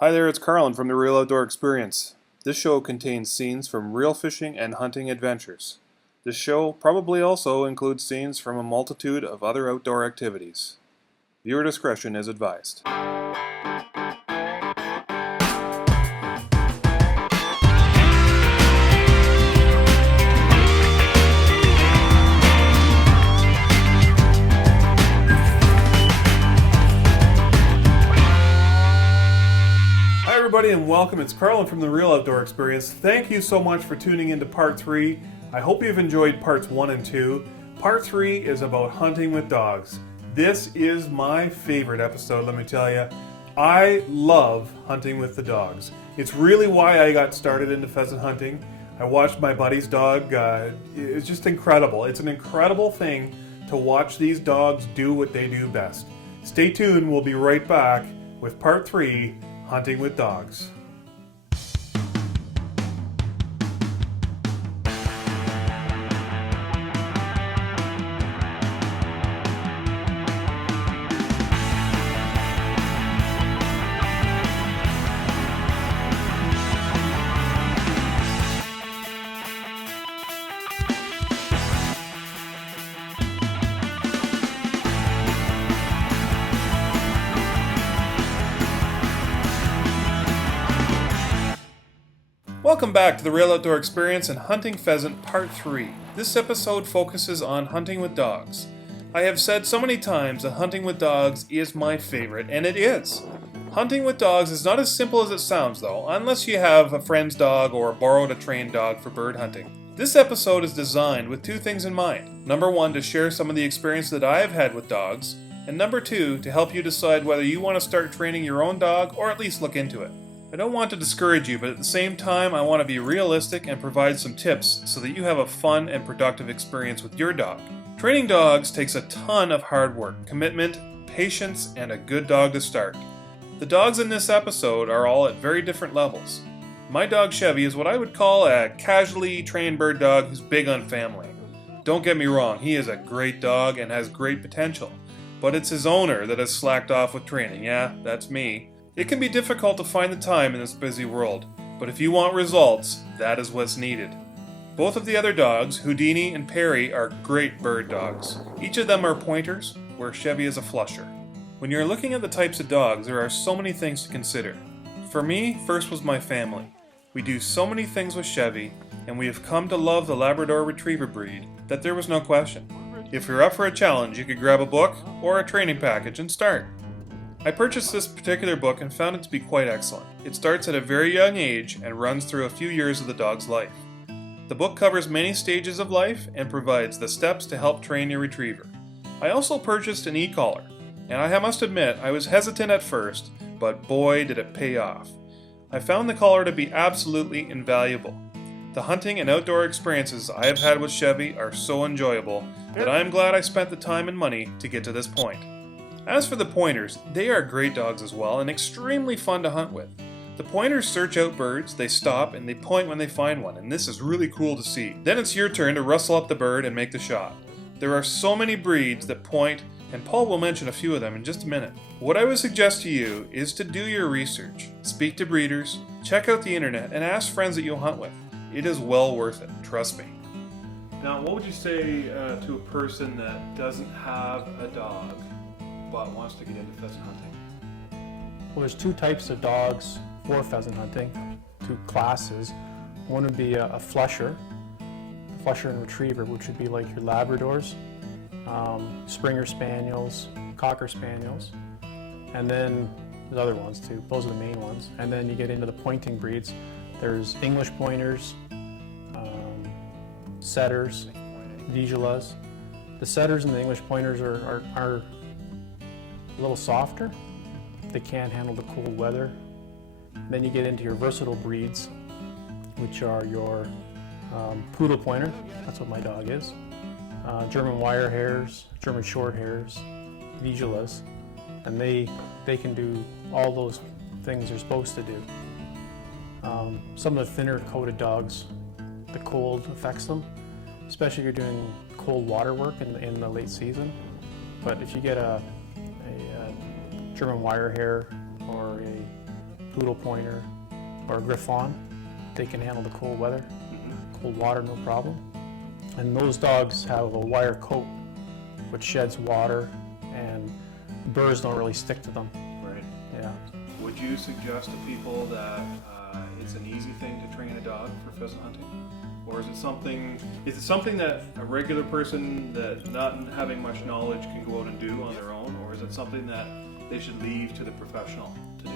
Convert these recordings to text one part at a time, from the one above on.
Hi there, it's Carlin from the Real Outdoor Experience. This show contains scenes from real fishing and hunting adventures. This show probably also includes scenes from a multitude of other outdoor activities. Viewer discretion is advised. Hi everybody and welcome. It's Carlin from the Real Outdoor Experience. Thank you so much for tuning into part 3. I hope you've enjoyed parts 1 and 2. Part 3 is about hunting with dogs. This is my favorite episode, let me tell you. I love hunting with the dogs. It's really why I got started into pheasant hunting. I watched my buddy's dog. It's just incredible. It's an incredible thing to watch these dogs do what they do best. Stay tuned. We'll be right back with part 3, Hunting with Dogs. Welcome back to the Real Outdoor Experience and Hunting Pheasant Part 3. This episode focuses on hunting with dogs. I have said so many times that hunting with dogs is my favorite, and it is. Hunting with dogs is not as simple as it sounds though, unless you have a friend's dog or borrowed a trained dog for bird hunting. This episode is designed with two things in mind. Number 1, to share some of the experience that I have had with dogs, and number 2, to help you decide whether you want to start training your own dog or at least look into it. I don't want to discourage you, but at the same time I want to be realistic and provide some tips so that you have a fun and productive experience with your dog. Training dogs takes a ton of hard work, commitment, patience, and a good dog to start. The dogs in this episode are all at very different levels. My dog Chevy is what I would call a casually trained bird dog who's big on family. Don't get me wrong, he is a great dog and has great potential, but it's his owner that has slacked off with training. Yeah, that's me. It can be difficult to find the time in this busy world, but if you want results, that is what's needed. Both of the other dogs, Houdini and Perry, are great bird dogs. Each of them are pointers, where Chevy is a flusher. When you're looking at the types of dogs, there are so many things to consider. For me, first was my family. We do so many things with Chevy, and we have come to love the Labrador Retriever breed that there was no question. If you're up for a challenge, you could grab a book or a training package and start. I purchased this particular book and found it to be quite excellent. It starts at a very young age and runs through a few years of the dog's life. The book covers many stages of life and provides the steps to help train your retriever. I also purchased an e-collar, and I must admit I was hesitant at first, but boy did it pay off. I found the collar to be absolutely invaluable. The hunting and outdoor experiences I have had with Chevy are so enjoyable that I am glad I spent the time and money to get to this point. As for the pointers, they are great dogs as well and extremely fun to hunt with. The pointers search out birds, they stop, and they point when they find one, and this is really cool to see. Then it's your turn to rustle up the bird and make the shot. There are so many breeds that point, and Paul will mention a few of them in just a minute. What I would suggest to you is to do your research, speak to breeders, check out the internet, and ask friends that you'll hunt with. It is well worth it, trust me. Now, what would you say to a person that doesn't have a dog but wants to get into pheasant hunting? Well, there's two types of dogs for pheasant hunting, two classes. One would be a flusher and retriever, which would be like your Labradors, Springer Spaniels, Cocker Spaniels, and then there's other ones too. Those are the main ones. And then you get into the pointing breeds. There's English Pointers, Setters, Vigilas. The Setters and the English Pointers are a little softer. They can't handle the cold weather. Then you get into your versatile breeds, which are your Poodle Pointer, that's what my dog is, German Wire Hairs, German Short Hairs, Vigilas, and they can do all those things they're supposed to do. Some of the thinner coated dogs, the cold affects them, especially if you're doing cold water work in the late season. But if you get a German Wire Hair or a poodle pointer, or a Griffon. They can handle the cold weather, cold water, no problem. And those dogs have a wire coat which sheds water, and burrs don't really stick to them. Right. Yeah. Would you suggest to people that it's an easy thing to train a dog for pheasant hunting? Or is it something that a regular person that not having much knowledge can go out and do on their own? Or is it something that they should leave to the professional to do?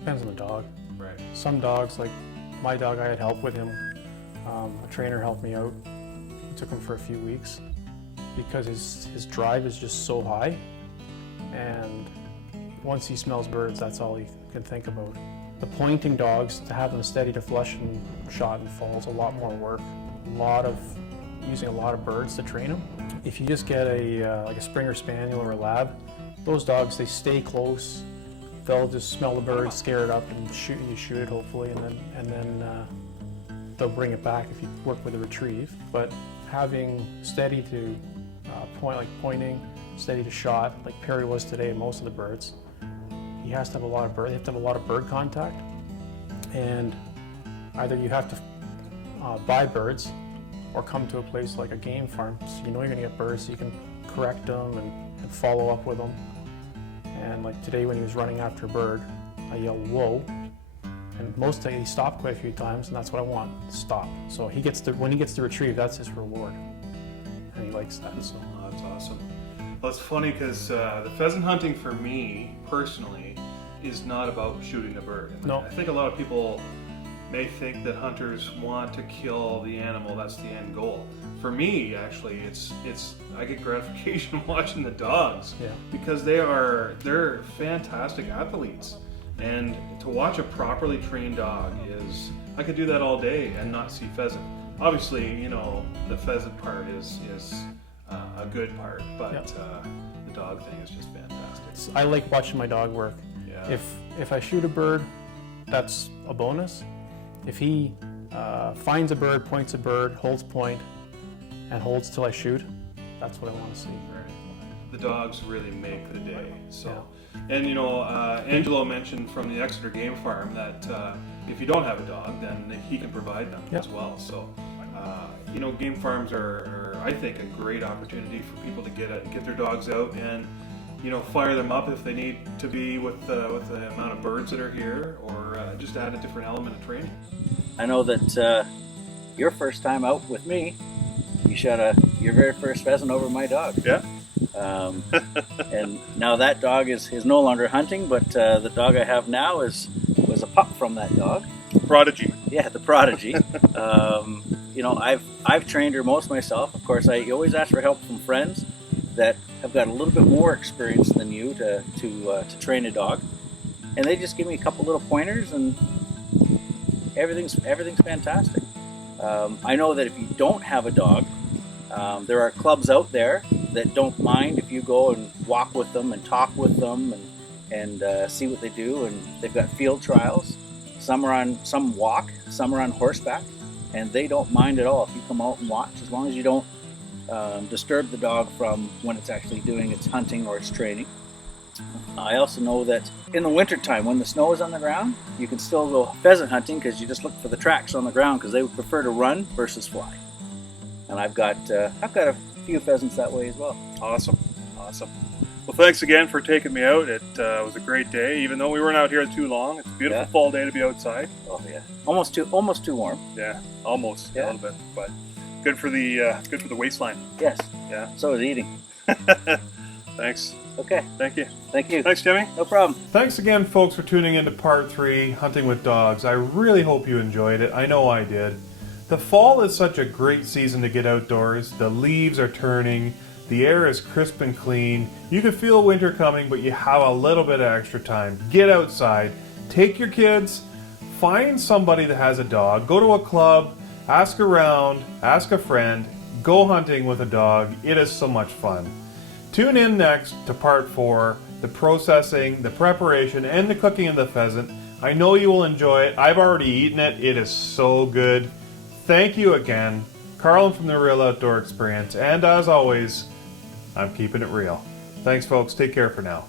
Depends on the dog. Right. Some dogs, like my dog, I had help with him. A trainer helped me out. It took him for a few weeks because his drive is just so high, and once he smells birds, that's all he can think about. The pointing dogs, to have them steady to flush and shot and fall is a lot more work. Using a lot of birds to train them. If you just get like a Springer Spaniel or a Lab, those dogs, they stay close. They'll just smell the bird, scare it up, and shoot it hopefully, and then they'll bring it back if you work with a retrieve. But having steady to pointing, steady to shot, like Perry was today, and most of the birds, he has to have a lot of bird. They have to have a lot of bird contact, and either you have to buy birds, or come to a place like a game farm, so you know you're going to get birds, so you can correct them and follow up with them. And like today when he was running after a bird, I yelled, "Whoa!" And most of he stopped quite a few times, and that's what I want, stop. So when he gets to retrieve, that's his reward, and he likes that. So That's awesome. Well, it's funny because the pheasant hunting for me personally is not about shooting the bird. No. I think a lot of people may think that hunters want to kill the animal, that's the end goal. For me, actually, it's I get gratification watching the dogs, yeah. because they're fantastic athletes, and to watch a properly trained dog is, I could do that all day and not see pheasant. Obviously, you know, the pheasant part is a good part, but Yep. the dog thing is just fantastic. I like watching my dog work. Yeah. If I shoot a bird, that's a bonus. If he finds a bird, points a bird, holds point, and holds till I shoot, that's what I want to see. Right. The dogs really make the day. So, and you know, Angelo mentioned from the Exeter Game Farm that if you don't have a dog, then he can provide them Yep. as well. So, you know, game farms are, I think, a great opportunity for people to get their dogs out and, you know, fire them up if they need to be with the amount of birds that are here, or just add a different element of training. I know that your first time out with me, you shot your very first pheasant over my dog. Yeah. And now that dog is no longer hunting, but the dog I have now was a pup from that dog. Prodigy. Yeah, the Prodigy. You know, I've trained her most myself. Of course, I always ask for help from friends that have got a little bit more experience than you to train a dog, and they just give me a couple little pointers, and everything's fantastic. I know that if you don't have a dog, there are clubs out there that don't mind if you go and walk with them and talk with them and see what they do, and they've got field trials. Some walk, some are on horseback, and they don't mind at all if you come out and watch, as long as you don't disturb the dog from when it's actually doing its hunting or its training. I also know that in the wintertime, when the snow is on the ground, you can still go pheasant hunting, because you just look for the tracks on the ground, because they would prefer to run versus fly. And I've got a few pheasants that way as well. Awesome. Well, thanks again for taking me out. It was a great day, even though we weren't out here too long. It's a beautiful fall day to be outside. Oh yeah, almost too warm. Yeah, almost Yeah. a little bit, but good for the waistline. Yes. Yeah. So is eating. Thanks. Okay. Thank you. Thank you. Thanks, Jimmy. No problem. Thanks again, folks, for tuning in to part 3, Hunting with Dogs. I really hope you enjoyed it. I know I did. The fall is such a great season to get outdoors. The leaves are turning. The air is crisp and clean. You can feel winter coming, but you have a little bit of extra time. Get outside. Take your kids. Find somebody that has a dog. Go to a club. Ask around. Ask a friend. Go hunting with a dog. It is so much fun. Tune in next to part 4, the processing, the preparation, and the cooking of the pheasant. I know you will enjoy it. I've already eaten it. It is so good. Thank you again. Carlin from the Real Outdoor Experience. And as always, I'm keeping it real. Thanks, folks. Take care for now.